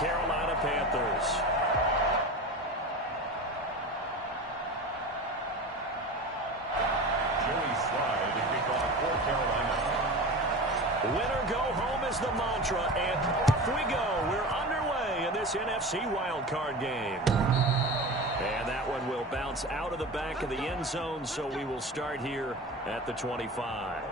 Carolina Panthers. Joey Slye to kick off for Carolina. Winner go home is the mantra, and off we go. We're underway in this NFC wildcard game. And that one will bounce out of the back of the end zone, so we will start here at the 25.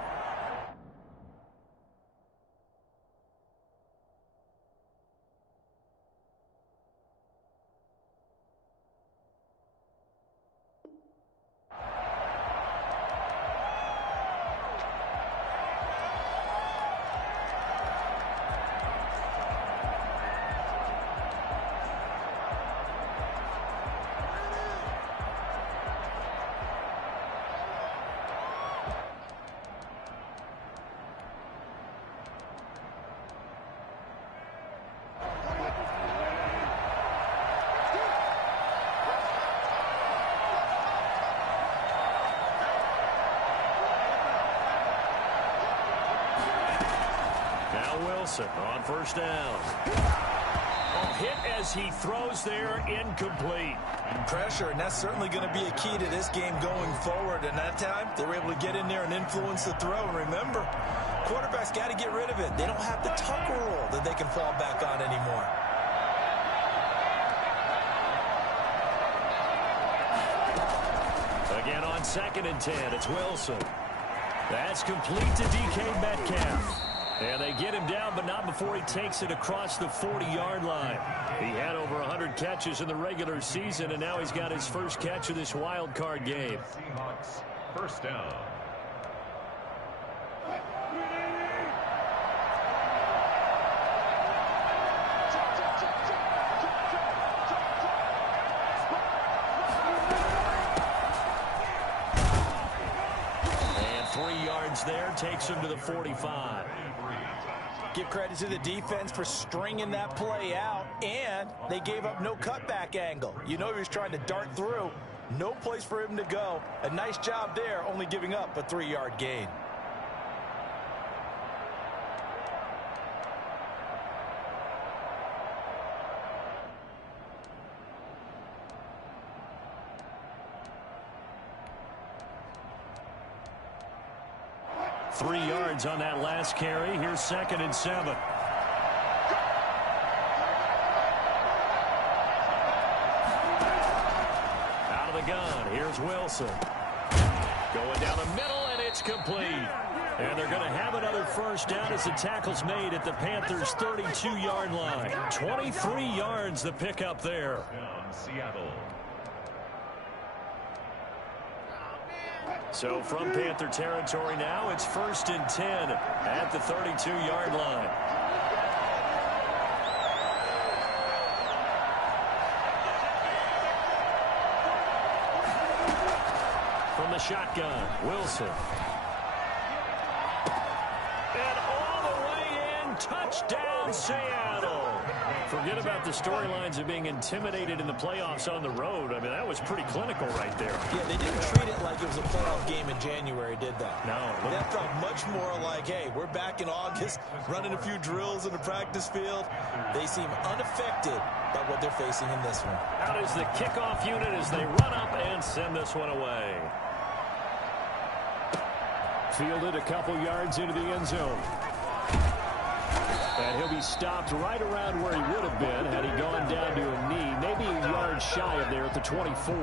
Wilson on first down. Hit as he throws there, incomplete. Pressure, and that's certainly going to be a key to this game going forward. And that time, they were able to get in there and influence the throw. And remember, quarterbacks got to get rid of it. They don't have the tuck rule that they can fall back on anymore. Again on 2nd and 10, it's Wilson. That's complete to DK Metcalf. And they get him down, but not before he takes it across the 40-yard line. He had over 100 catches in the regular season, and now he's got his first catch of this wild card game. Seahawks, first down. And 3 yards there takes him to the 45. Give credit to the defense for stringing that play out, and they gave up no cutback angle. You know he was trying to dart through. No place for him to go. A nice job there, only giving up a 3-yard gain. Three yards on that last carry. Here's 2nd and 7. Out of the gun. Here's Wilson. Going down the middle, and it's complete. And they're going to have another first down as the tackle's made at the Panthers' 32-yard line. 23 yards the pickup there. Seattle. So from Panther territory now, it's 1st and 10 at the 32-yard line. From the shotgun, Wilson. And all the way in, touchdown Seattle. Forget about the storylines of being intimidated in the playoffs on the road. I mean, that was pretty clinical right there. Yeah, they didn't treat it like it was a playoff game in January, did they? No. That felt much more like, hey, we're back in August, running a few drills in the practice field. They seem unaffected by what they're facing in this one. Out is the kickoff unit as they run up and send this one away. Fielded a couple yards into the end zone. And he'll be stopped right around where he would have been had he gone down to a knee, maybe a yard shy of there at the 24.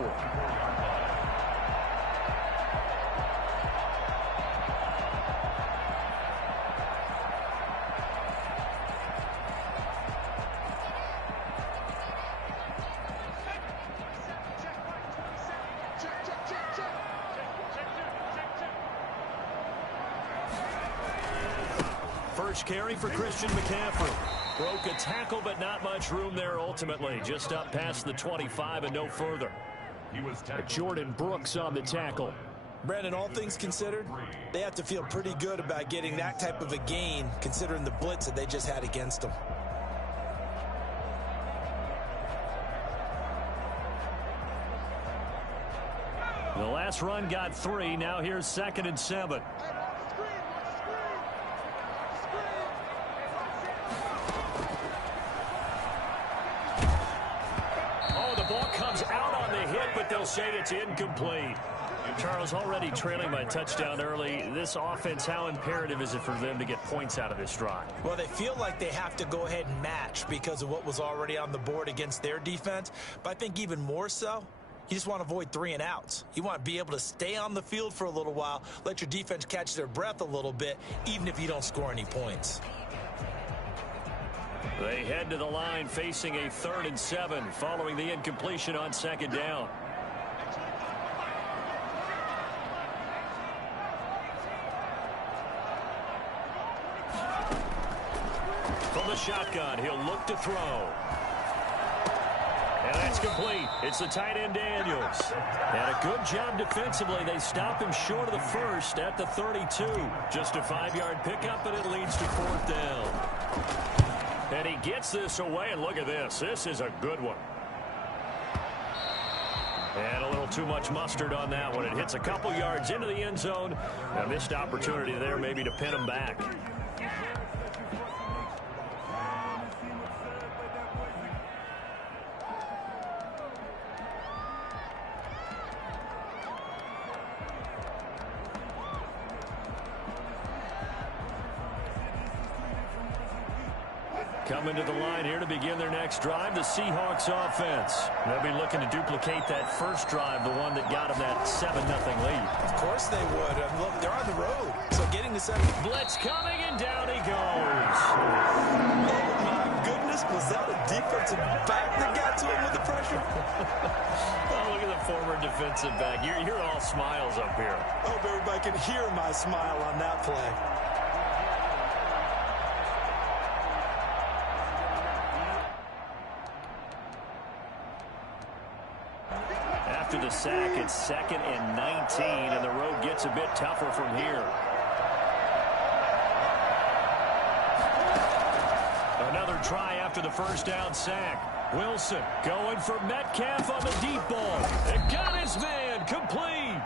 First carry for Christian McCaffrey. Broke a tackle, but not much room there ultimately. Just up past the 25 and no further. Jordan Brooks on the tackle. Brandon, all things considered, they have to feel pretty good about getting that type of a gain, considering the blitz that they just had against them. The last run got 3. Now here's 2nd and 7. ball comes out on the hit, but they'll say it's incomplete. Charles, already trailing by a touchdown early. This offense, how imperative is it for them to get points out of this drive? Well, they feel like they have to go ahead and match because of what was already on the board against their defense. But I think even more so, you just want to avoid 3 and outs. You want to be able to stay on the field for a little while, let your defense catch their breath a little bit, even if you don't score any points. They head to the line facing a 3rd and 7 following the incompletion on 2nd down. From the shotgun, he'll look to throw. And that's complete. It's the tight end Daniels. And a good job defensively. They stop him short of the first at the 32. Just a 5-yard pickup, and it leads to 4th down. And he gets this away, and look at this. This is a good one. And a little too much mustard on that one. It hits a couple yards into the end zone. A missed opportunity there maybe to pin him back. Coming to the line here to begin their next drive, the Seahawks offense. They'll be looking to duplicate that first drive, the one that got them that 7-0 lead. Of course they would. And look, they're on the road. So getting the 7. Blitz coming, and down he goes. Oh, my goodness. Was that a defensive back that got to him with the pressure? Oh, look at the former defensive back. You're all smiles up here. I hope everybody can hear my smile on that play. After the sack, it's 2nd and 19, and the road gets a bit tougher from here. Another try after the first down sack. Wilson going for Metcalf on the deep ball. And got his man complete.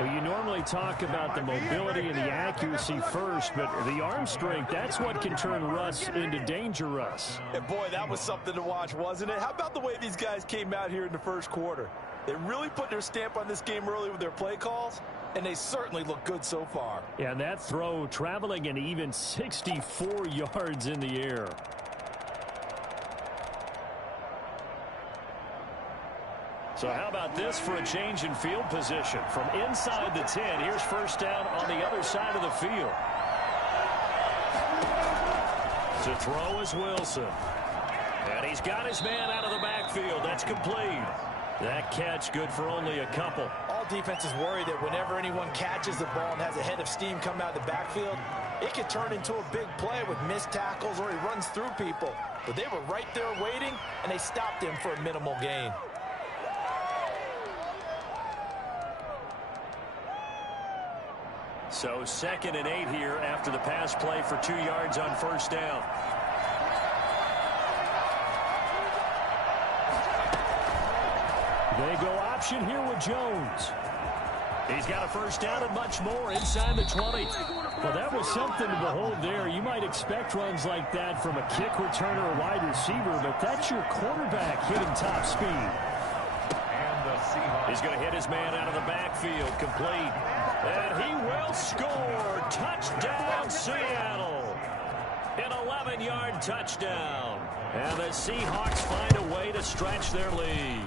Well, you normally talk about the mobility and the accuracy first, but the arm strength, that's what can turn Russ into danger Russ. And boy, that was something to watch, wasn't it? How about the way these guys came out here in the first quarter? They really put their stamp on this game early with their play calls, and they certainly look good so far. Yeah, and that throw traveling an even 64 yards in the air. So how about this for a change in field position? From inside the 10, here's first down on the other side of the field. To throw is Wilson. And he's got his man out of the backfield. That's complete. That catch good for only a couple. All defenses worry that whenever anyone catches the ball and has a head of steam come out of the backfield, it could turn into a big play with missed tackles or he runs through people. But they were right there waiting, and they stopped him for a minimal gain. So 2nd and 8 here after the pass play for 2 yards on first down. They go option here with Jones. He's got a first down and much more inside the 20. Well, that was something to behold there. You might expect runs like that from a kick returner or wide receiver, but that's your quarterback hitting top speed. He's going to hit his man out of the backfield, complete. And he will score. Touchdown, Seattle. An 11-yard touchdown. And the Seahawks find a way to stretch their lead.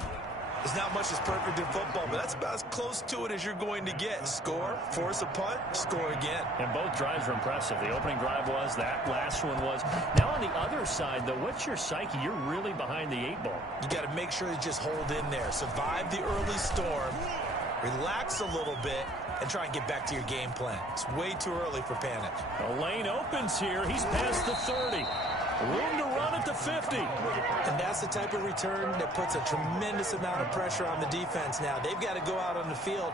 There's not much that's perfect in football, but that's about as close to it as you're going to get. Score, force a punt, score again. And both drives were impressive. The opening drive was, that last one was. Now on the other side, though, what's your psyche? You're really behind the 8 ball. You got to make sure you just hold in there. Survive the early storm, relax a little bit, and try and get back to your game plan. It's way too early for panic. The lane opens here. He's past the 30. Room to run at the 50. And that's the type of return that puts a tremendous amount of pressure on the defense now. They've got to go out on the field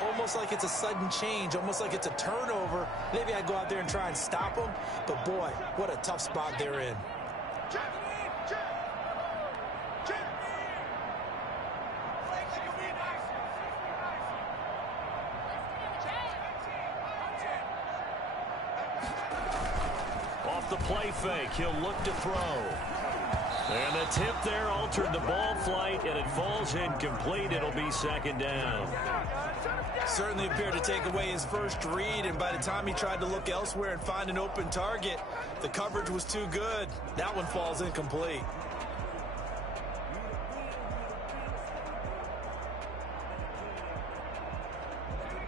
almost like it's a sudden change, almost like it's a turnover. Maybe I go out there and try and stop them. But, boy, what a tough spot they're in. Off the play fake, he'll look to throw. And the tip there altered the ball flight, and it falls incomplete. It'll be second down. Certainly appeared to take away his first read, and by the time he tried to look elsewhere and find an open target, the coverage was too good. That one falls incomplete.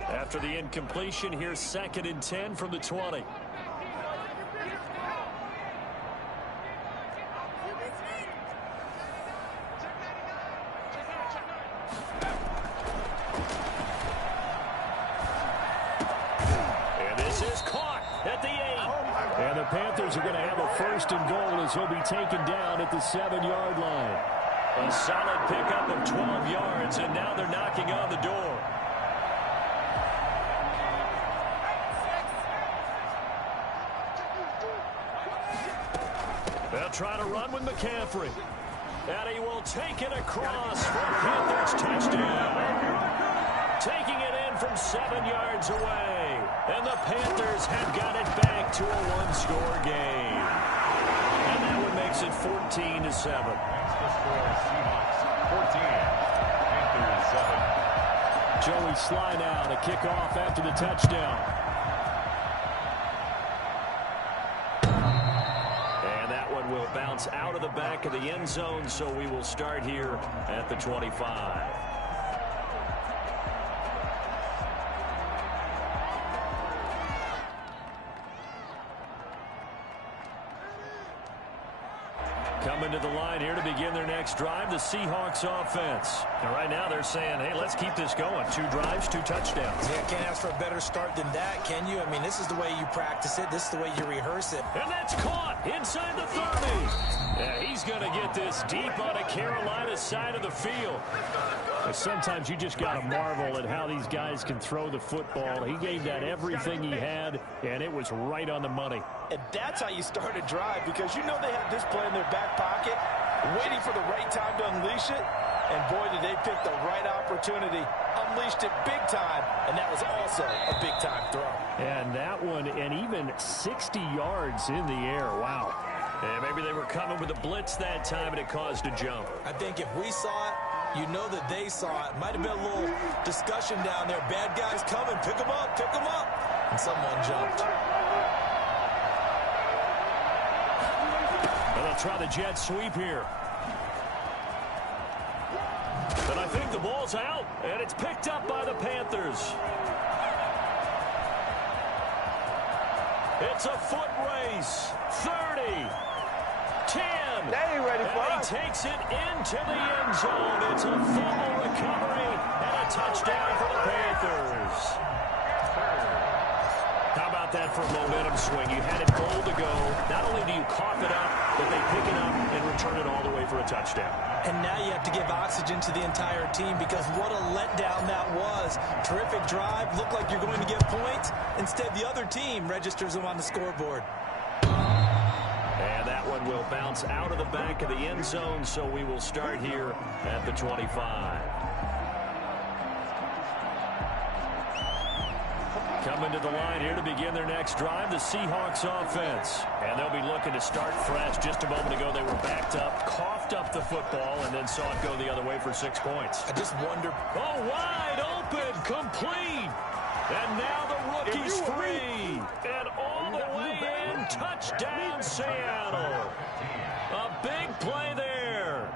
After the incompletion, here's 2nd and 10 from the 20. And this is caught at the 8. And the Panthers are going to have a 1st and goal as he'll be taken down at the 7-yard line. A solid pickup of 12 yards, and now they're knocking on the door. They'll try to run with McCaffrey. And he will take it across for Panthers touchdown. Taking it in from 7 yards away. And the Panthers have got it back to a one-score game. And that one makes it 14-7. Next to score, Seahawks 14, Panthers 7. Joey Sly now to kick off after the touchdown. Will bounce out of the back of the end zone, so we will start here at the 25. Coming to the line here to begin their next drive, the Seahawks offense. And right now they're saying, hey, let's keep this going. 2 drives, 2 touchdowns. Yeah, can't ask for a better start than that, can you? I mean, this is the way you practice it. This is the way you rehearse it. And that's caught inside the 30. Yeah, he's going to get this deep on a Carolina side of the field. Sometimes you just got to marvel at how these guys can throw the football. He gave that everything he had, and it was right on the money. And that's how you start a drive, because you know they have this play in their back pocket, waiting for the right time to unleash it. And boy, did they pick the right opportunity. Unleashed it big time, and that was also a big-time throw. And that one, and even 60 yards in the air. Wow. And maybe they were coming with a blitz that time, and it caused a jump. I think if we saw it, you know that they saw it. Might have been a little discussion down there. Bad guys coming. Pick them up. Pick them up. And someone jumped. And they'll try the jet sweep here. But I think the ball's out, and it's picked up by the Panthers. It's a foot race. 30. 10. They ain't ready for and us. He takes it into the end zone. It's a fumble recovery and a touchdown for the Panthers. How about that for a momentum swing? You had it goal to go. Not only do you cough it up, but they pick it up and return it all the way for a touchdown. And now you have to give oxygen to the entire team, because what a letdown that was. Terrific drive. Looked like you're going to get points. Instead, the other team registers them on the scoreboard. And that one will bounce out of the back of the end zone, so we will start here at the 25. Coming to the line here to begin their next drive, the Seahawks offense. And they'll be looking to start fresh. Just a moment ago, they were backed up, coughed up the football, and then saw it go the other way for 6 points. I just wonder. Oh, wide open, complete. And now the rookie's free. And all the way in, touchdown Seattle. A big play there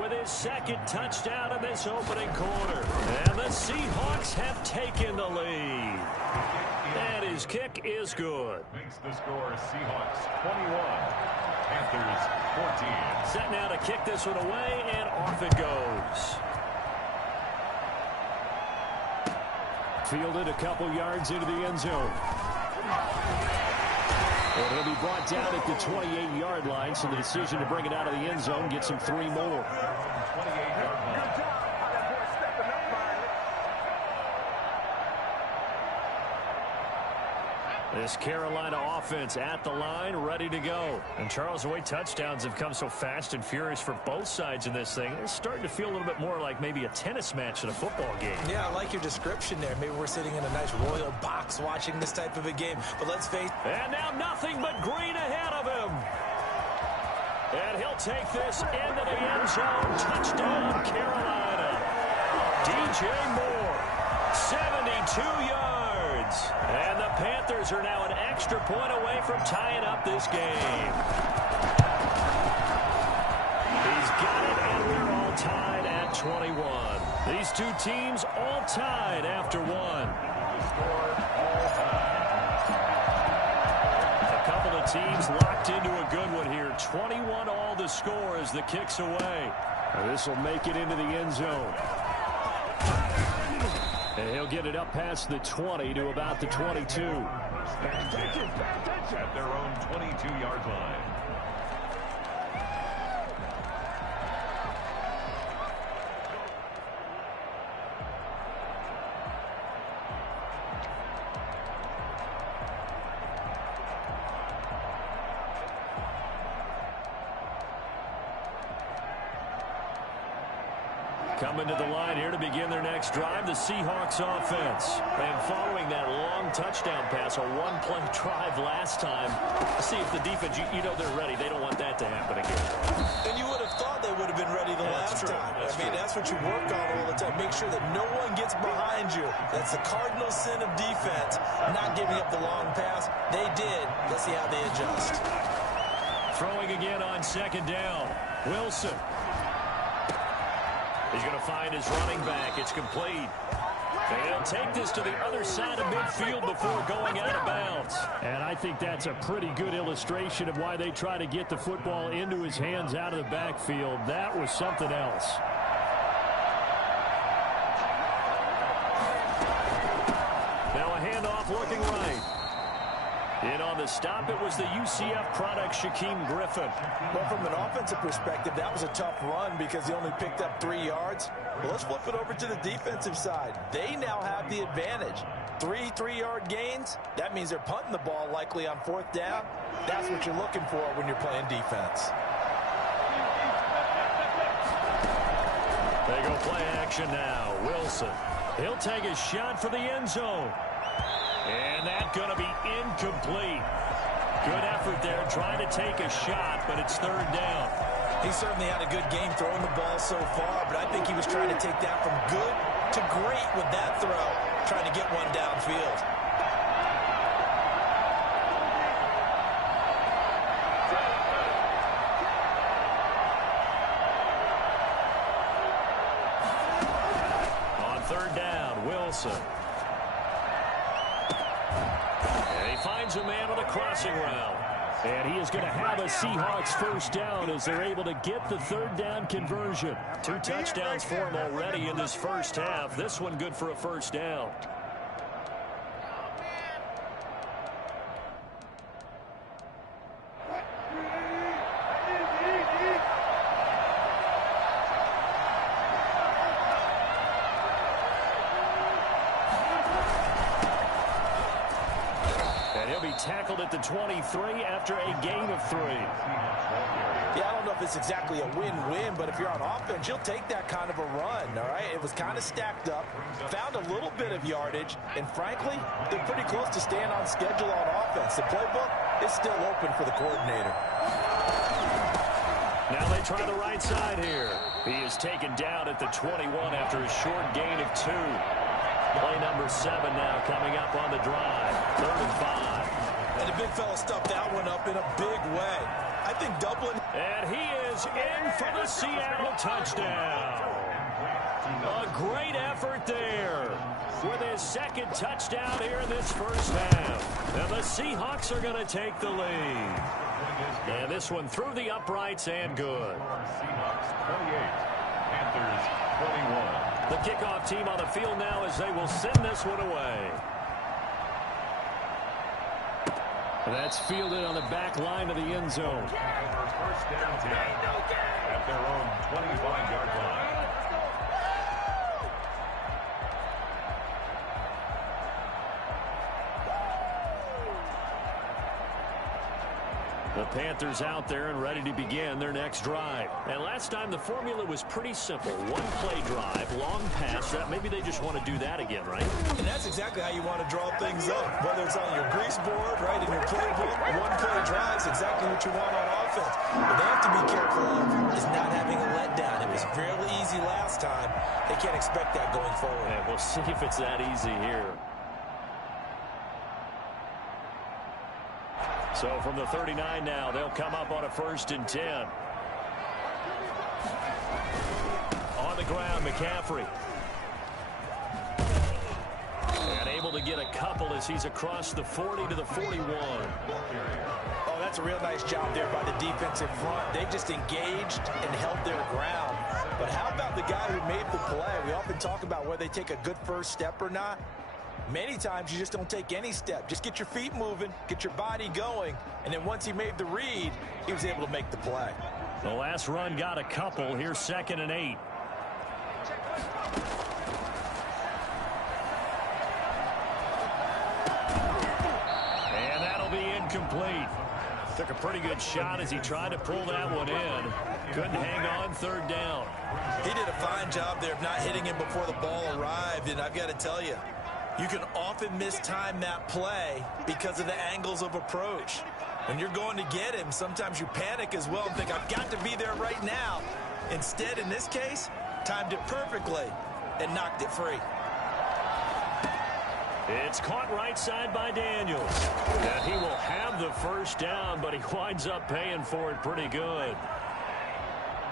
with his 2nd touchdown in this opening quarter. And the Seahawks have taken the lead. And his kick is good. Makes the score Seahawks 21, Panthers 14. Set now to kick this one away, and off it goes. Fielded a couple yards into the end zone. And he'll be brought down at the 28-yard line, so the decision to bring it out of the end zone gets him 3 more. 28-yard line. This Carolina offense at the line, ready to go. And Charles, the way touchdowns have come so fast and furious for both sides in this thing, it's starting to feel a little bit more like maybe a tennis match in a football game. Yeah, I like your description there. Maybe we're sitting in a nice royal box watching this type of a game. But let's face it. And now nothing but green ahead of him. And he'll take this into the end zone. Touchdown, Carolina. DJ Moore, 72 yards. And the Panthers are now an extra point away from tying up this game. He's got it, and we're all tied at 21. These two teams all tied after one. A couple of teams locked into a good one here. 21 all the score as the kick's away. This will make it into the end zone. And he'll get it up past the 20 to about the 22. At their own 22-yard line. Coming to the line here to begin their next drive, the Seahawks offense. And following that long touchdown pass, a one-play drive last time, see if the defense, you know they're ready. They don't want that to happen again. And you would have thought they would have been ready the last time. That's what you work on all the time. Make sure that no one gets behind you. That's the cardinal sin of defense, not giving up the long pass. They did. Let's see how they adjust. Throwing again on second down. Wilson. He's going to find his running back. It's complete. And he'll take this to the other side of midfield before going out of bounds. And I think that's a pretty good illustration of why they try to get the football into his hands out of the backfield. That was something else. Now a handoff looking right. In on the stop, it was the UCF product, Shaquem Griffin. Well, from an offensive perspective, that was a tough run because he only picked up 3 yards. Well, let's flip it over to the defensive side. They now have the advantage. 3 3-yard gains. That means they're punting the ball likely on 4th down. That's what you're looking for when you're playing defense. They go play action now. Wilson. He'll take a shot for the end zone. And that's going to be incomplete. Good effort there trying to take a shot, but it's 3rd down. He certainly had a good game throwing the ball so far, but I think he was trying to take that from good to great with that throw, trying to get one downfield. On 3rd down, Wilson. Finds a man on a crossing route. And he is going to have a Seahawks 1st down as they're able to get the 3rd down conversion. 2 touchdowns for him already in this first half. This one good for a 1st down. Tackled at the 23 after a gain of 3. Yeah, I don't know if it's exactly a win-win, but if you're on offense, you'll take that kind of a run, all right? It was kind of stacked up, found a little bit of yardage, and frankly, they're pretty close to staying on schedule on offense. The playbook is still open for the coordinator. Now they try the right side here. He is taken down at the 21 after a short gain of 2. Play number 7 now coming up on the drive. 3rd and 5. And the big fella stuffed that one up in a big way. I think Dublin. And he is in for the Seattle touchdown. A great effort there with his 2nd touchdown here in this first half. And the Seahawks are going to take the lead. And this one through the uprights and good. Seahawks 28, Panthers 21. The kickoff team on the field now as they will send this one away. That's fielded on the back line of the end zone. First down at their own 25-yard line. The Panthers out there and ready to begin their next drive. And last time the formula was pretty simple. 1-play drive, long pass. That maybe they just want to do that again, right? And that's exactly how you want to draw things up. Whether it's on your grease board, right, in your playbook, 1-play drive is exactly what you want on offense. What they have to be careful of is not having a letdown. It was fairly easy last time. They can't expect that going forward. And we'll see if it's that easy here. So from the 39 now, they'll come up on a 1st and 10. On the ground, McCaffrey. And able to get a couple as he's across the 40 to the 41. Oh, that's a real nice job there by the defensive front. They just engaged and held their ground. But how about the guy who made the play? We often talk about whether they take a good first step or not. Many times you just don't take any step. Just get your feet moving, get your body going, and then once he made the read, he was able to make the play. The last run got a couple. Here's 2nd and 8. And that'll be incomplete. Took a pretty good shot as he tried to pull that one in. Couldn't hang on 3rd down. He did a fine job there of not hitting him before the ball arrived, and I've got to tell you, you can often mistime that play because of the angles of approach. When you're going to get him, sometimes you panic as well and think, I've got to be there right now. Instead, in this case, timed it perfectly and knocked it free. It's caught right side by Daniels. And he will have the 1st down, but he winds up paying for it pretty good.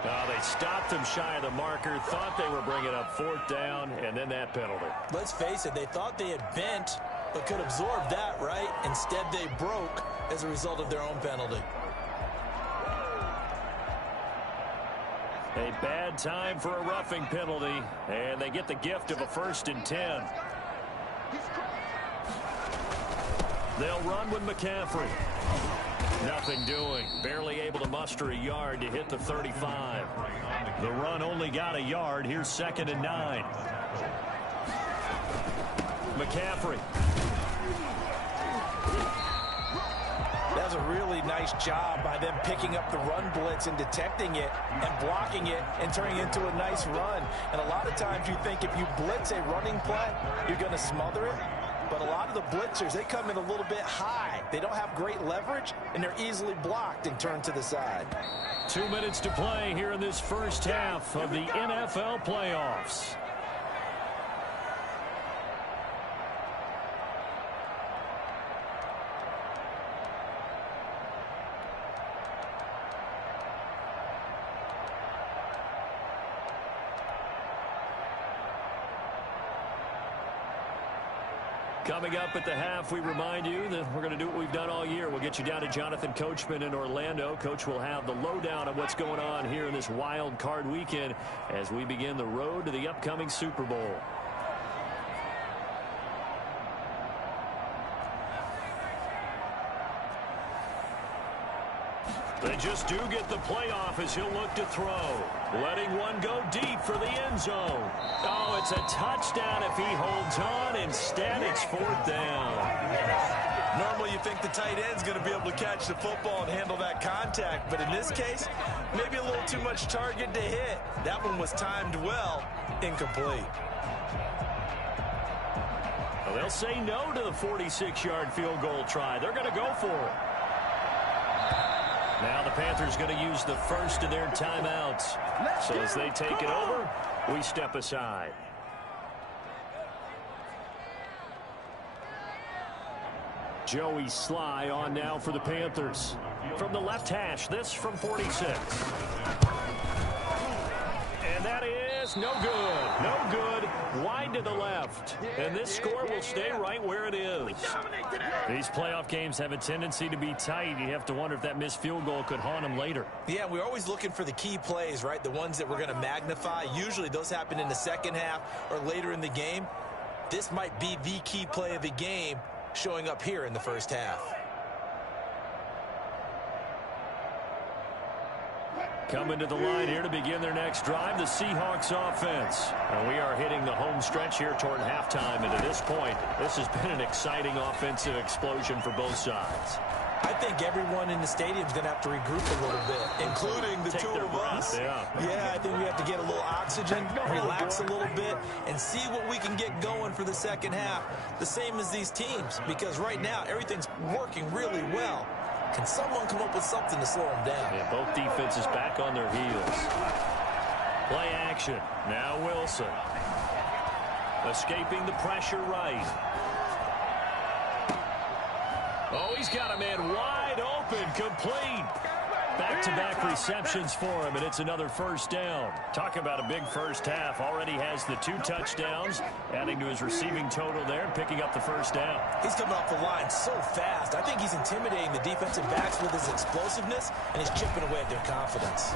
They stopped him shy of the marker, thought they were bringing up 4th down, and then that penalty. Let's face it, they thought they had bent, but could absorb that, right? Instead, they broke as a result of their own penalty. A bad time for a roughing penalty, and they get the gift of a 1st and 10. They'll run with McCaffrey. Nothing doing. Barely able to muster a yard to hit the 35. The run only got a yard. Here's 2nd and 9. McCaffrey. That was a really nice job by them picking up the run blitz and detecting it and blocking it and turning it into a nice run. And a lot of times you think if you blitz a running play, you're going to smother it. But a lot of the blitzers, they come in a little bit high. They don't have great leverage, and they're easily blocked and turned to the side. 2 minutes to play here in this 1st half of the NFL playoffs. Coming up at the half, we remind you that we're going to do what we've done all year. We'll get you down to Jonathan Coachman in Orlando. Coach will have the lowdown on what's going on here in this wild card weekend as we begin the road to the upcoming Super Bowl. They just do get the playoff as he'll look to throw. Letting one go deep for the end zone. Oh, it's a touchdown if he holds on. Instead, it's 4th down. Normally, you think the tight end's going to be able to catch the football and handle that contact. But in this case, maybe a little too much target to hit. That one was timed well. Incomplete. Well, they'll say no to the 46-yard field goal try. They're going to go for it. Now the Panthers going to use the first of their timeouts. So as they take it over, we step aside. Joey Sly on now for the Panthers. From the left hash, this from 46. And that is no good. No good. Wide to the left. And this score will stay right where it is. These playoff games have a tendency to be tight. You have to wonder if that missed field goal could haunt them later. Yeah, we're always looking for the key plays, right? The ones that we're going to magnify. Usually those happen in the second half or later in the game. This might be the key play of the game showing up here in the first half. Coming to the line here to begin their next drive, the Seahawks offense. And we are hitting the home stretch here toward halftime. And to this point, this has been an exciting offensive explosion for both sides. I think everyone in the stadium is going to have to regroup a little bit, including the two of us. Yeah, I think we have to get a little oxygen, relax a little bit, and see what we can get going for the second half. The same as these teams, because right now everything's working really well. Can someone come up with something to slow them down? Yeah, both defenses back on their heels. Play action. Now Wilson. Escaping the pressure right. Oh, he's got a man wide open, complete. Back-to-back receptions for him, and it's another first down. Talk about a big first half. Already has the 2 touchdowns, adding to his receiving total there, picking up the first down. He's coming off the line so fast. I think he's intimidating the defensive backs with his explosiveness, and he's chipping away at their confidence.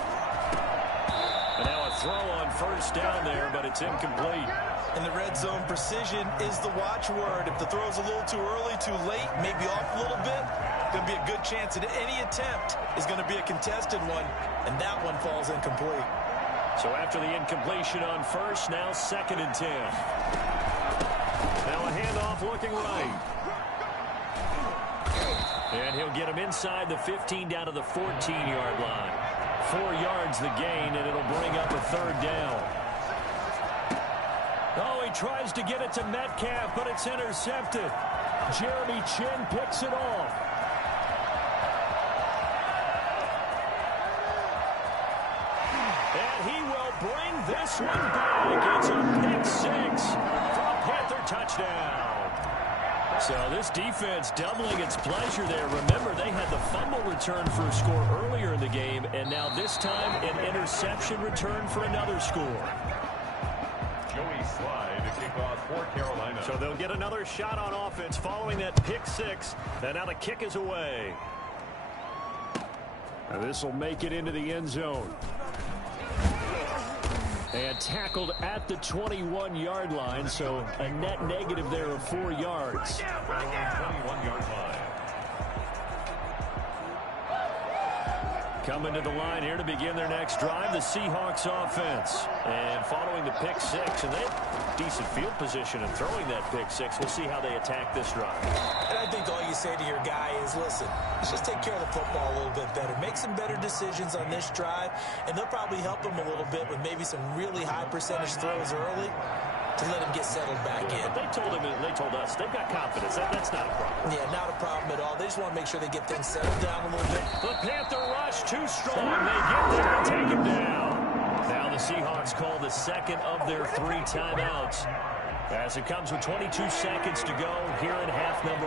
And now a throw on first down there, but it's incomplete. In the red zone, precision is the watchword. If the throw's a little too early, too late, maybe off a little bit, going to be a good chance that any attempt is going to be a contested one, and that one falls incomplete. So after the incompletion on first, now 2nd and 10. Now a handoff looking right. And he'll get him inside the 15 down to the 14-yard line. 4 yards the gain, and it'll bring up a 3rd down. Oh, he tries to get it to Metcalf, but it's intercepted. Jeremy Chin picks it off. And he will bring this one back. It's a pick 6 for a Panther touchdown. So this defense doubling its pleasure there. Remember, they had the fumble return for a score earlier in the game, and now this time an interception return for another score. Joey Slye to kick off for Carolina. So they'll get another shot on offense following that pick 6, and now the kick is away. Now this will make it into the end zone. And tackled at the 21-yard line, so a net negative there of 4 yards. 21-yard line. Coming to the line here to begin their next drive, the Seahawks offense. And following the pick 6, and they have decent field position in throwing that pick 6. We'll see how they attack this drive. And I think all you say to your guy is, listen, let's just take care of the football a little bit better. Make some better decisions on this drive, and they'll probably help him a little bit with maybe some really high percentage throws early to let him get settled back in. They told us they've got confidence. That's not a problem. Yeah, not a problem at all. They just want to make sure they get things settled down a little bit. The Panther rush too strong. They get there and take him down. Now the Seahawks call the 2nd of their 3 timeouts, as it comes with 22 seconds to go here in half number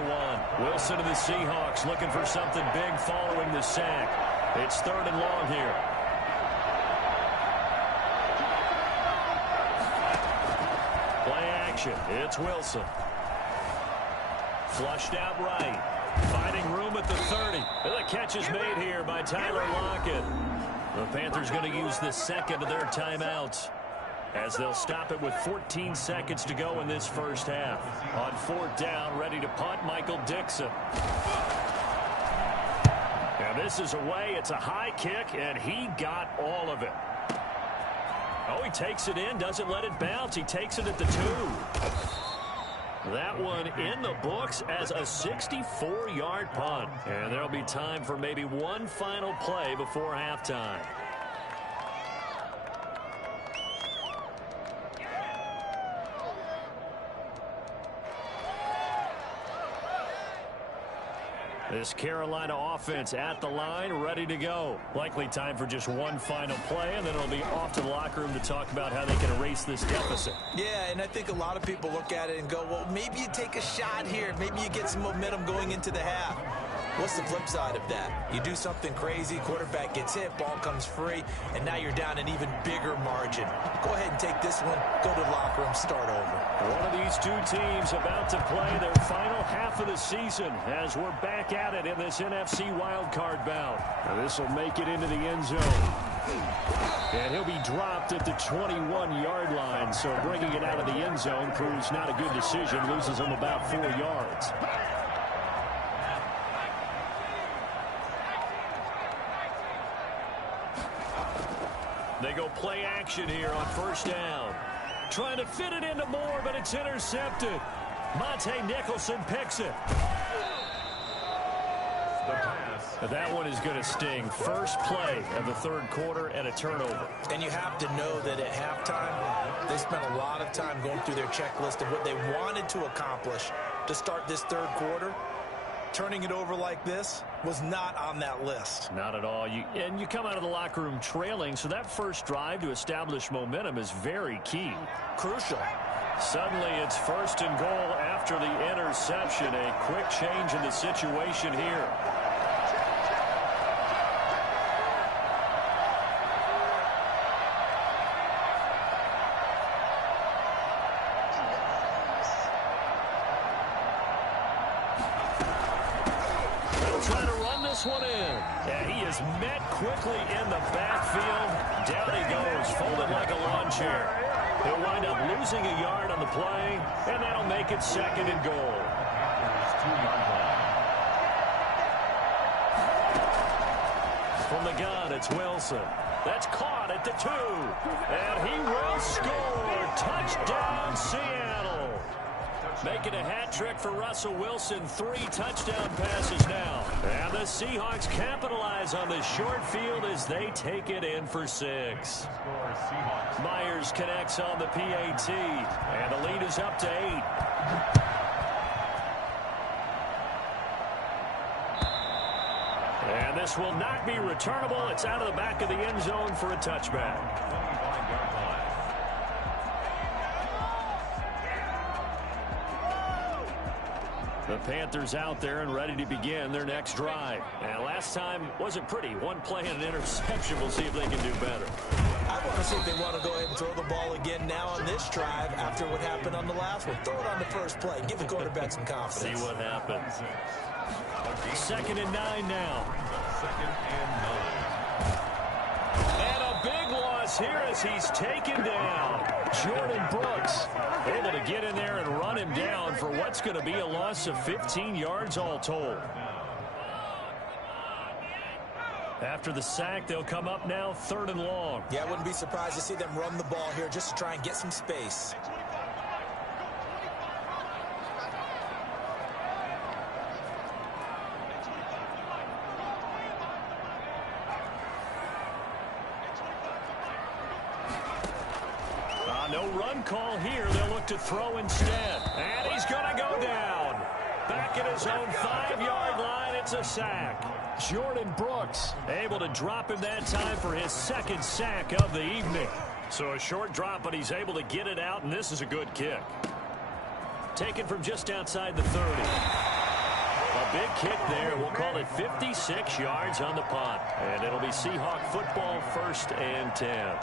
1. Wilson to the Seahawks looking for something big following the sack. It's 3rd and long here. It's Wilson. Flushed out right. Finding room at the 30. And the catch is made here by Tyler Lockett. The Panthers going to use the 2nd of their timeouts, as they'll stop it with 14 seconds to go in this first half. On 4th down, ready to punt, Michael Dixon. Now this is away. It's a high kick, and he got all of it. Oh, he takes it in, doesn't let it bounce. He takes it at the 2. That one in the books as a 64-yard punt. And there'll be time for maybe one final play before halftime. This Carolina offense at the line, ready to go. Likely time for just one final play, and then it'll be off to the locker room to talk about how they can erase this deficit. Yeah, and I think a lot of people look at it and go, well, maybe you take a shot here. Maybe you get some momentum going into the half. What's the flip side of that? You do something crazy, quarterback gets hit, ball comes free, and now you're down an even bigger margin. Go ahead and take this one, go to the locker room, start over. One of these two teams about to play their final half of the season as we're back at it in this NFC wildcard bout. Now this will make it into the end zone. And he'll be dropped at the 21-yard line, so bringing it out of the end zone proves not a good decision, loses him about 4 yards. They go play action here on first down. Trying to fit it into Moore, but it's intercepted. Monte Nicholson picks it. That one is going to sting. First play of the third quarter and a turnover. And you have to know that at halftime, they spent a lot of time going through their checklist of what they wanted to accomplish to start this third quarter. Turning it over like this was not on that list. Not at all. You come out of the locker room trailing, so that first drive to establish momentum is very key. Crucial. Suddenly it's 1st and goal after the interception. A quick change in the situation here. Trying to run this one in. And he is met quickly in the backfield. Down he goes, folded like a lawn chair. He'll wind up losing a yard on the play, and that'll make it 2nd and goal. From the gun, it's Wilson. That's caught at the 2. And he will score. Touchdown, Seattle. Making a hat trick for Russell Wilson. 3 touchdown passes now. And the Seahawks capitalize on the short field as they take it in for 6. Myers connects on the PAT. And the lead is up to 8. And this will not be returnable. It's out of the back of the end zone for a touchback. The Panthers out there and ready to begin their next drive. And last time wasn't pretty. One play and an interception. We'll see if they can do better. I want to see if they want to go ahead and throw the ball again now on this drive after what happened on the last one. Throw it on the first play. Give the quarterback some confidence. See what happens. 2nd and 9 now. 2nd and 9. And a big loss here as he's taken down. Jordan Brooks able to get in there and run him down for what's going to be a loss of 15 yards all told. After the sack, they'll come up now 3rd and long. Yeah, I wouldn't be surprised to see them run the ball here just to try and get some space. No run call here. They'll look to throw instead. And he's going to go down. Back at his own 5-yard line, it's a sack. Jordan Brooks able to drop him that time for his 2nd sack of the evening. So a short drop, but he's able to get it out, and this is a good kick. Taken from just outside the 30. A big kick there. We'll call it 56 yards on the punt. And it'll be Seahawk football 1st and 10.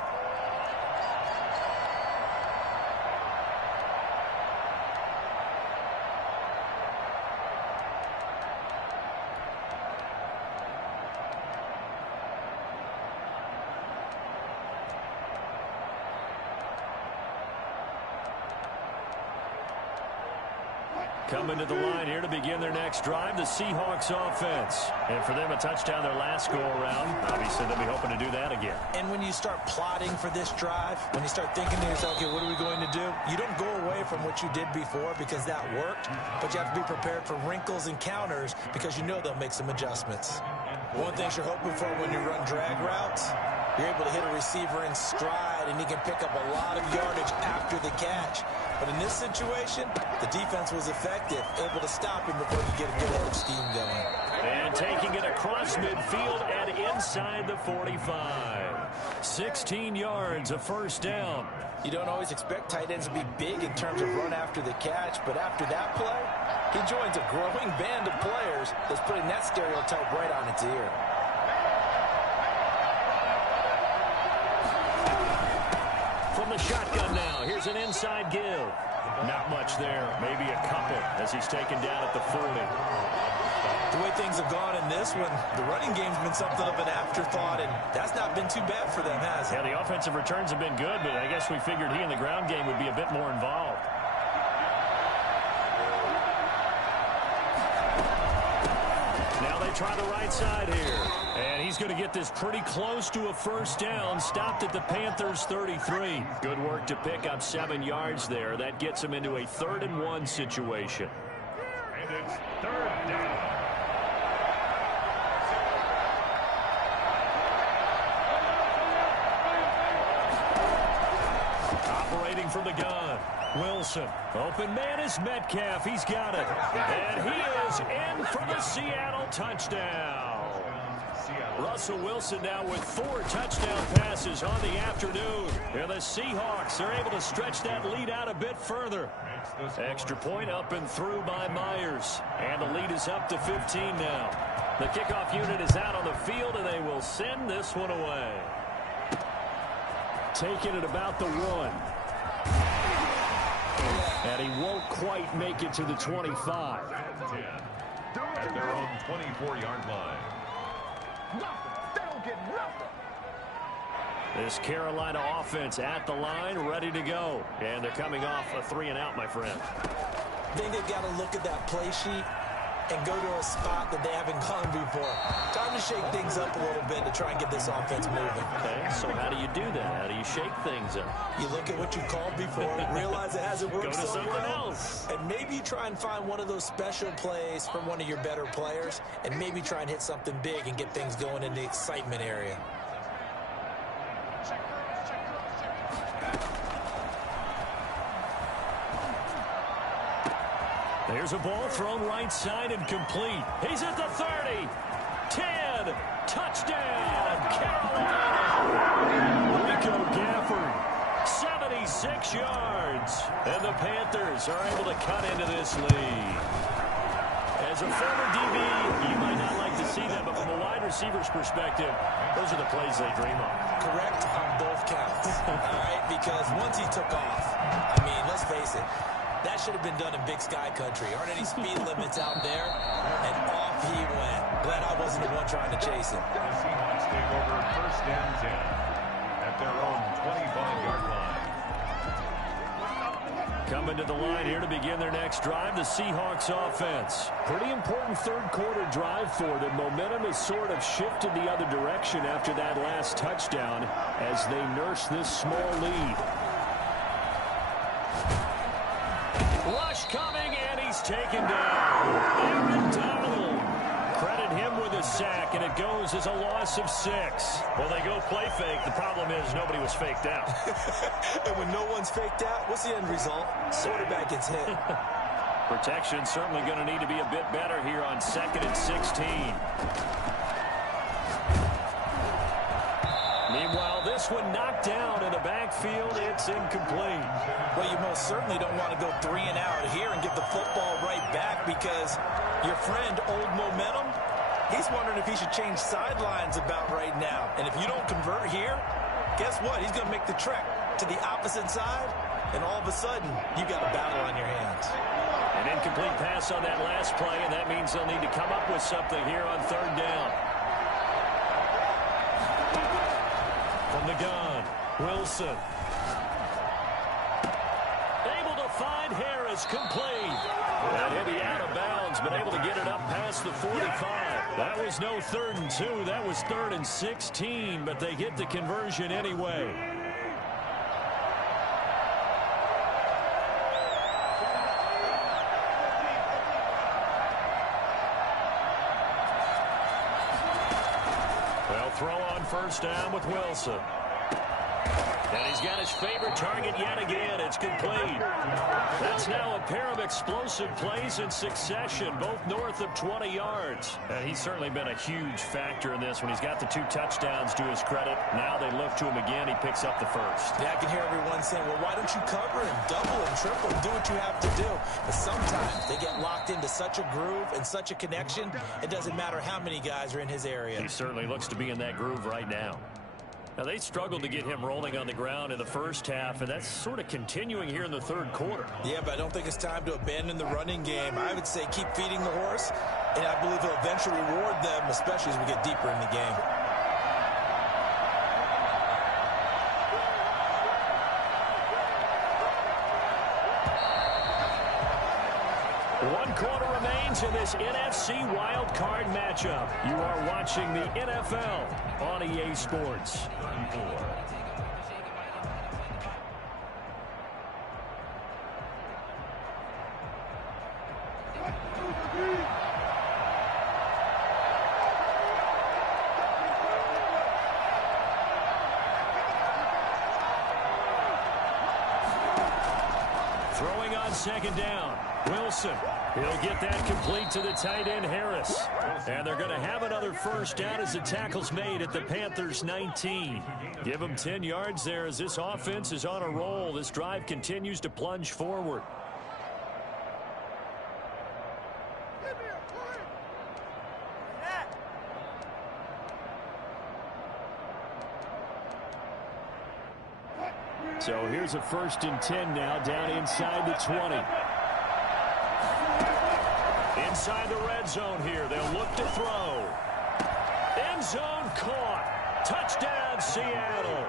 Coming to the line here to begin their next drive, the Seahawks offense. And for them, a touchdown their last go-around. Obviously, they'll be hoping to do that again. And when you start plotting for this drive, when you start thinking to yourself, okay, what are we going to do? You don't go away from what you did before because that worked, but you have to be prepared for wrinkles and counters because you know they'll make some adjustments. One thing you're hoping for when you run drag routes, you're able to hit a receiver in stride, and he can pick up a lot of yardage after the catch. But in this situation, the defense was effective, able to stop him before you get a good head of steam going. And taking it across midfield and inside the 45. 16 yards, a 1st down. You don't always expect tight ends to be big in terms of run after the catch, but after that play, he joins a growing band of players that's putting that stereotype right on its ear. From the shotgun now, here's an inside give. Not much there, maybe a couple as he's taken down at the 40. The way things have gone in this one, the running game's been something of an afterthought, and that's not been too bad for them, has it? Yeah, the offensive returns have been good, but I guess we figured he in the ground game would be a bit more involved. Now they try the right side here. And he's going to get this pretty close to a 1st down. Stopped at the Panthers 33. Good work to pick up 7 yards there. That gets him into a 3rd and 1 situation. And it's 3rd down. Operating from the gun. Wilson. Open man is Metcalf. He's got it. And he is in for the Seattle touchdown. Russell Wilson now with 4 touchdown passes on the afternoon. And the Seahawks are able to stretch that lead out a bit further. Extra point up and through by Myers. And the lead is up to 15 now. The kickoff unit is out on the field, and they will send this one away. Taking it about the 1. And he won't quite make it to the 25. At their own 24-yard line. They don't get nothing. This Carolina offense at the line, ready to go. And they're coming off a 3-and-out, my friend. I think they've got to look at that play sheet and go to a spot that they haven't gone before. Time to shake things up a little bit to try and get this offense moving. Okay, so how do you do that? How do you shake things up? You look at what you called before, realize it hasn't worked Go to so something well, else. and maybe try and find one of those special plays from one of your better players, and maybe try and hit something big and get things going in the excitement area. There's a ball thrown right side and complete. He's at the 30. 10. Touchdown, Carolina. Rico Gafford, 76 yards. And the Panthers are able to cut into this lead. As a former DB, you might not like to see that, but from a wide receiver's perspective, those are the plays they dream of. Correct on both counts, all right? Because once he took off, I mean, let's face it, that should have been done in Big Sky Country. Aren't any speed limits out there? And off he went. Glad I wasn't the one trying to chase him. The Seahawks take over first and 10 at their own 25-yard line. Coming to the line here to begin their next drive, the Seahawks offense. Pretty important third-quarter drive for them. Momentum has sort of shifted the other direction after that last touchdown as they nurse this small lead. Rush coming, and he's taken down. Aaron Donald. Credit him with a sack, and it goes as a loss of 6. Well, they go play fake. The problem is nobody was faked out. And when no one's faked out, what's the end result? Quarterback gets hit. Protection certainly going to need to be a bit better here on 2nd and 16. Meanwhile, this one knocked down in the backfield. It's incomplete. Well, you most certainly don't want to go 3 and out here and give the football right back because your friend, Old Momentum, he's wondering if he should change sidelines about right now. And if you don't convert here, guess what? He's going to make the trek to the opposite side, and all of a sudden, you got a battle on your hands. An incomplete pass on that last play, and that means they'll need to come up with something here on 3rd down. From the gun, Wilson. Able to find Harris, complete. And he'll be out of bounds, but able to get it up past the 45. That was no 3rd and 2. That was 3rd and 16, but they get the conversion anyway. They'll throw on 1st down with Wilson. And he's got his favorite target yet again. It's complete. That's now a pair of explosive plays in succession, both north of 20 yards. And he's certainly been a huge factor in this when he's got the 2 touchdowns to his credit. Now they look to him again. He picks up the 1st. Yeah, I can hear everyone saying, well, why don't you cover and double and triple and do what you have to do? But sometimes they get locked into such a groove and such a connection, it doesn't matter how many guys are in his area. He certainly looks to be in that groove right now. Now, they struggled to get him rolling on the ground in the first half, and that's sort of continuing here in the 3rd quarter. Yeah, but I don't think it's time to abandon the running game. I would say keep feeding the horse, and I believe he'll eventually reward them, especially as we get deeper in the game. One quarter remains in this NFC Wild Card matchup. You are watching the NFL on EA Sports. Throwing on second down. Wilson. He'll get that complete to the tight end, Harris. And they're going to have another first down as the tackle's made at the Panthers' 19. Give them 10 yards there as this offense is on a roll. This drive continues to plunge forward. So here's a 1st and 10 now down inside the 20. Inside the red zone here. They'll look to throw. End zone caught. Touchdown, Seattle.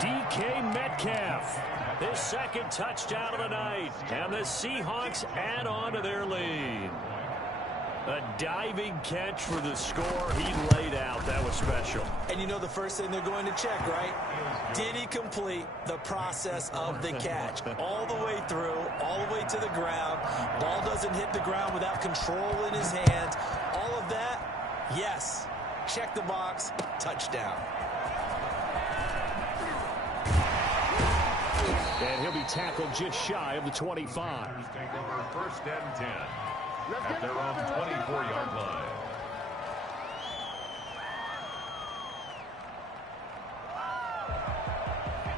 DK Metcalf. His 2nd touchdown of the night. And the Seahawks add on to their lead. A diving catch for the score he laid out. That was special. And you know the first thing they're going to check, right? Did he complete the process of the catch? All the way through, all the way to the ground. Ball doesn't hit the ground without control in his hands. All of that, yes. Check the box, touchdown. And he'll be tackled just shy of the 25. Take over 1st and 10 at their own 24-yard line.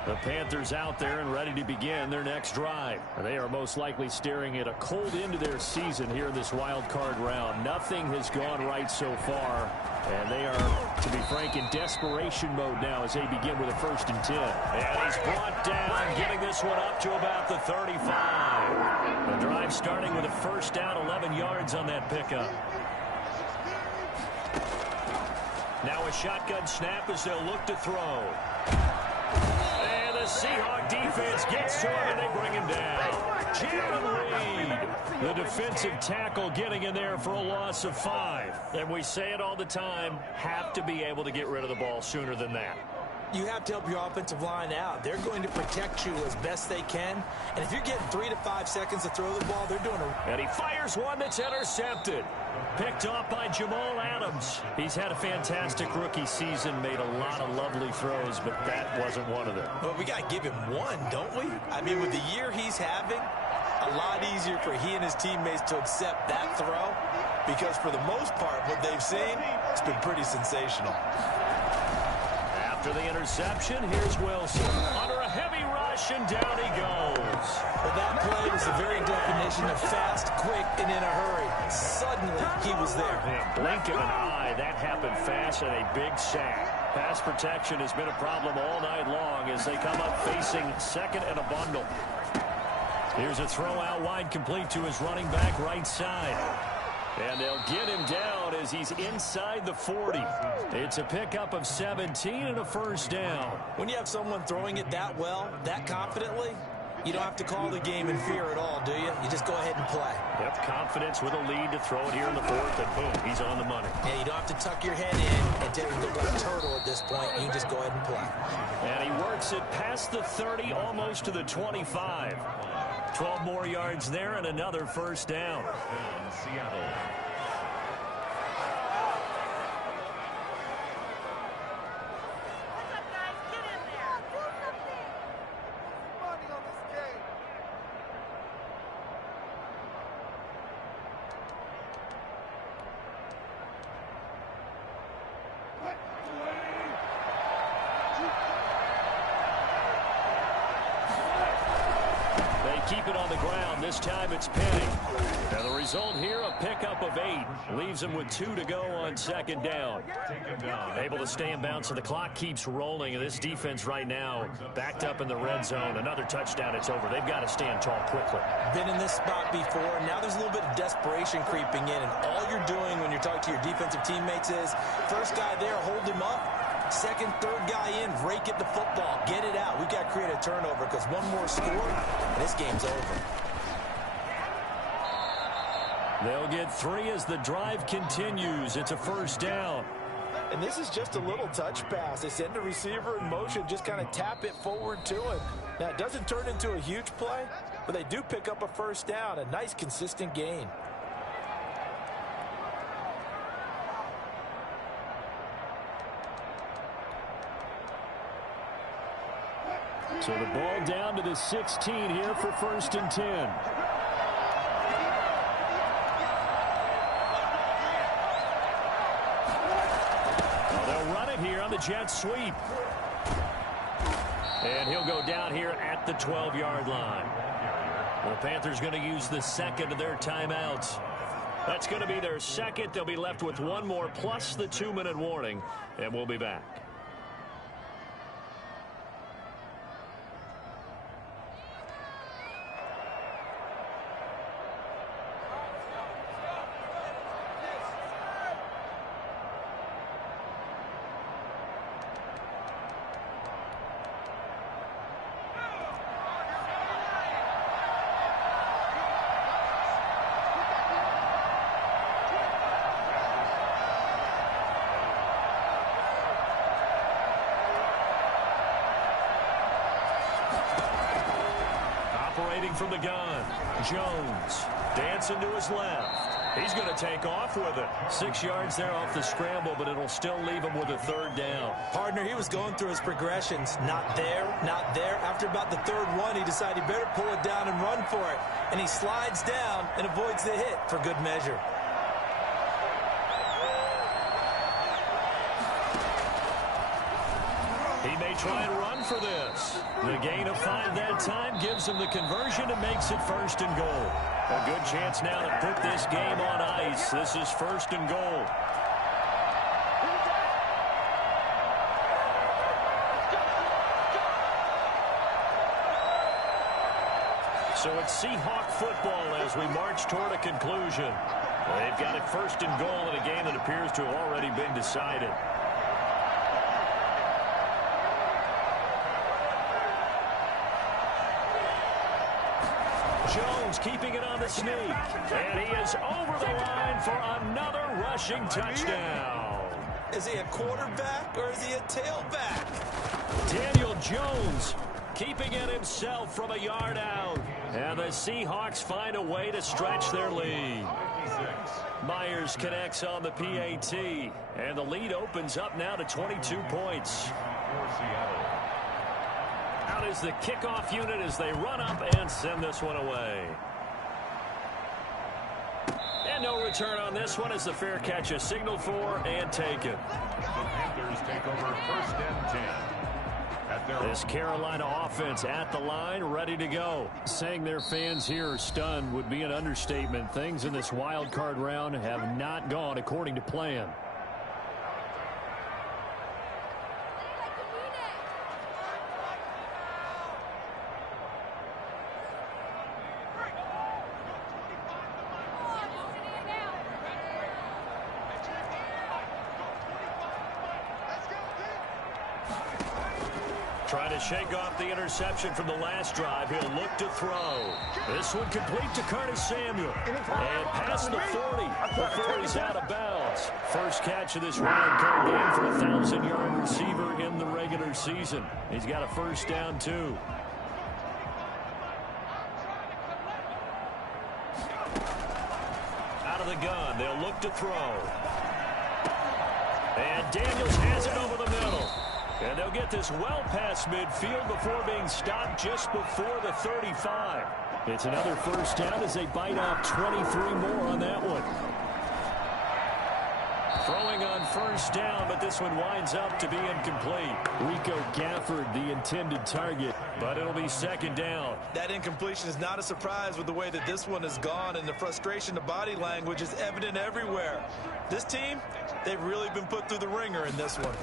The Panthers out there and ready to begin their next drive. They are most likely staring at a cold end to their season here in this wild card round. Nothing has gone right so far, and they are, to be frank, in desperation mode now as they begin with a 1st and 10. And he's brought down, getting this one up to about the 35. The drive starting with a 1st down, 11 yards on that pickup. Now a shotgun snap as they'll look to throw. The Seahawk defense gets to him, and they bring him down. Jalen Reed, the defensive tackle, getting in there for a loss of 5. And we say it all the time, have to be able to get rid of the ball sooner than that. You have to help your offensive line out. They're going to protect you as best they can. And if you're getting 3 to 5 seconds to throw the ball, they're doing a... And he fires one that's intercepted. Picked off by Jamal Adams. He's had a fantastic rookie season, made a lot of lovely throws, but that wasn't one of them. Well, we got to give him one, don't we? I mean, with the year he's having, a lot easier for he and his teammates to accept that throw, because for the most part, what they've seen, it's been pretty sensational. After the interception, here's Wilson. Under a heavy rush, and down he goes. Well, that play was the very definition of fast, quick, and in a hurry. Suddenly, he was there. Yeah, blink of an eye, that happened fast, and a big sack. Pass protection has been a problem all night long as they come up facing 2nd and a bundle. Here's a throw out wide, complete to his running back right side. And they'll get him down as he's inside the 40. It's a pickup of 17 and a 1st down. When you have someone throwing it that well, that confidently, you don't have to call the game in fear at all, do you? You just go ahead and play. Yep, confidence with a lead to throw it here in the 4th, and boom, he's on the money. Yeah, you don't have to tuck your head in and take a look like a turtle at this point. You just go ahead and play. And he works it past the 30, almost to the 25. 12 more yards there and another 1st down. Seattle. Keep it on the ground. This time it's Penny. And the result here, a pickup of 8. Leaves him with 2 to go on 2nd down. Able to stay in bounds, so the clock keeps rolling. And this defense right now backed up in the red zone. Another touchdown, it's over. They've got to stand tall quickly. Been in this spot before. Now there's a little bit of desperation creeping in. And all you're doing when you're talking to your defensive teammates is, first guy there, hold him up. 2nd, 3rd guy in, rake at the football. Get it out. We've got to create a turnover because one more score, and this game's over. They'll get 3 as the drive continues. It's a 1st down. And this is just a little touch pass. They send the receiver in motion, just kind of tap it forward to him. Now, it doesn't turn into a huge play, but they do pick up a 1st down. A nice, consistent gain. So the ball down to the 16 here for 1st and 10. They'll run it here on the jet sweep. And he'll go down here at the 12-yard line. The Panthers going to use the second of their timeouts. That's going to be their second. They'll be left with one more plus the 2-minute warning, and we'll be back. From the gun, Jones dancing to his left. He's going to take off with it. 6 yards there off the scramble, but it'll still leave him with a 3rd down. Partner, he was going through his progressions. Not there, not there. After about the 3rd one, he decided he better pull it down and run for it. And he slides down and avoids the hit for good measure. He may try and run for this. The gain of 5 that time gives him the conversion and makes it 1st and goal. A good chance now to put this game on ice. This is 1st and goal. So it's Seahawk football as we march toward a conclusion. They've got it 1st and goal in a game that appears to have already been decided. Jones keeping it on the sneak. And he is over the line for another rushing touchdown. Is he a quarterback or is he a tailback? Daniel Jones keeping it himself from a yard out. And the Seahawks find a way to stretch their lead. Myers connects on the PAT. And the lead opens up now to 22 points. Out is the kickoff unit as they run up and send this one away. And no return on this one as the fair catch is signaled for and taken. The Panthers take over 1st and 10. This Carolina offense at the line, ready to go. Saying their fans here are stunned would be an understatement. Things in this wild card round have not gone according to plan. Trying to shake off the interception from the last drive. He'll look to throw. This one complete to Curtis Samuel. And past the 40 before he's out of bounds. First catch of this wild card game for a 1,000-yard receiver in the regular season. He's got a 1st down, too. Out of the gun. They'll look to throw. And Daniels has it over the middle. And they'll get this well past midfield before being stopped just before the 35. It's another 1st down as they bite off 23 more on that one. Throwing on 1st down, but this one winds up to be incomplete. Rico Gafford, the intended target, but it'll be 2nd down. That incompletion is not a surprise with the way that this one has gone, and the frustration, the body language is evident everywhere. This team, they've really been put through the ringer in this one.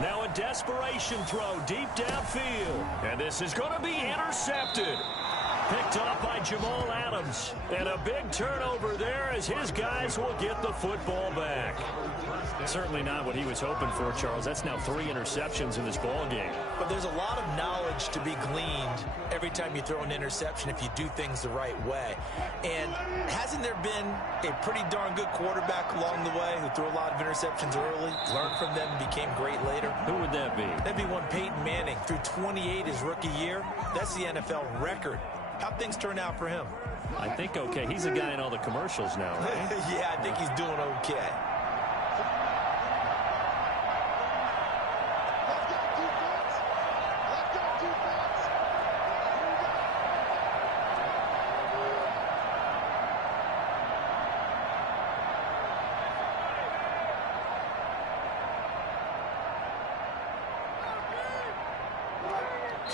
Now a desperation throw deep downfield. And this is going to be intercepted. Picked off by Jamal Adams. And a big turnover there as his guys will get the football back. Certainly not what he was hoping for, Charles. That's now 3 interceptions in this ball game. But there's a lot of knowledge to be gleaned every time you throw an interception if you do things the right way. And hasn't there been a pretty darn good quarterback along the way who threw a lot of interceptions early, learned from them, and became great later? Who would that be? That'd be one Peyton Manning. Threw 28 his rookie year. That's the NFL record. How'd things turn out for him? I think okay. He's a guy in all the commercials now, right? Yeah, I think he's doing okay.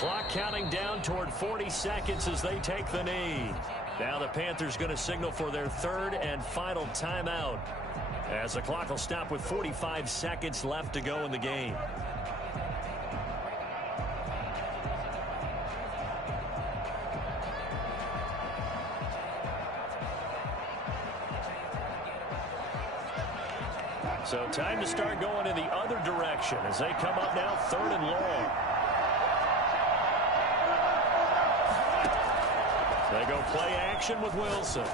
Clock counting down toward 40 seconds as they take the knee. Now the Panthers going to signal for their third and final timeout, as the clock will stop with 45 seconds left to go in the game. So time to start going in the other direction as they come up now, third and long. They go play action with Wilson.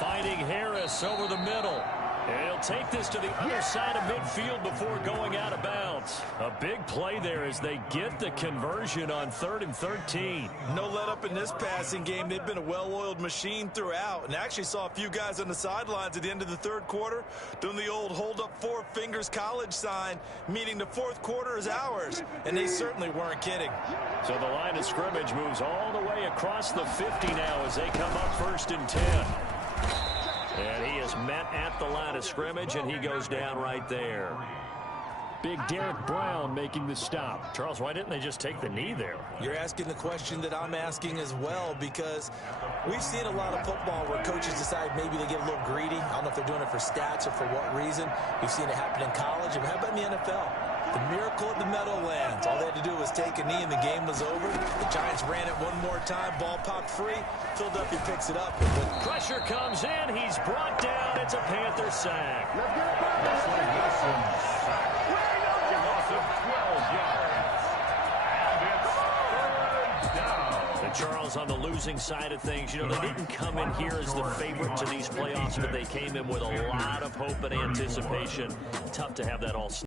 Finding Harris over the middle. And he'll take this to the other side of midfield before going out of bounds. A big play there as they get the conversion on 3rd and 13. No let up in this passing game. They've been a well-oiled machine throughout. And actually saw a few guys on the sidelines at the end of the third quarter doing the old hold up 4 fingers college sign, meaning the fourth quarter is ours. And they certainly weren't kidding. So the line of scrimmage moves all the way across the 50 now as they come up 1st and 10. And he is met at the line of scrimmage, and he goes down right there. Big Derek Brown making the stop. Charles, why didn't they just take the knee there? You're asking the question that I'm asking as well, because we've seen a lot of football where coaches decide maybe they get a little greedy. I don't know if they're doing it for stats or for what reason. We've seen it happen in college. And how about in the NFL? The miracle of the Meadowlands. All they had to do was take a knee and the game was over. The Giants ran it one more time. Ball popped free. Philadelphia picks it up. Pressure comes in. He's brought down. It's a Panther sack. And Charles, on the losing side of things, you know, they didn't come in here as the favorite to these playoffs, but they came in with a lot of hope and anticipation. Tough to have that all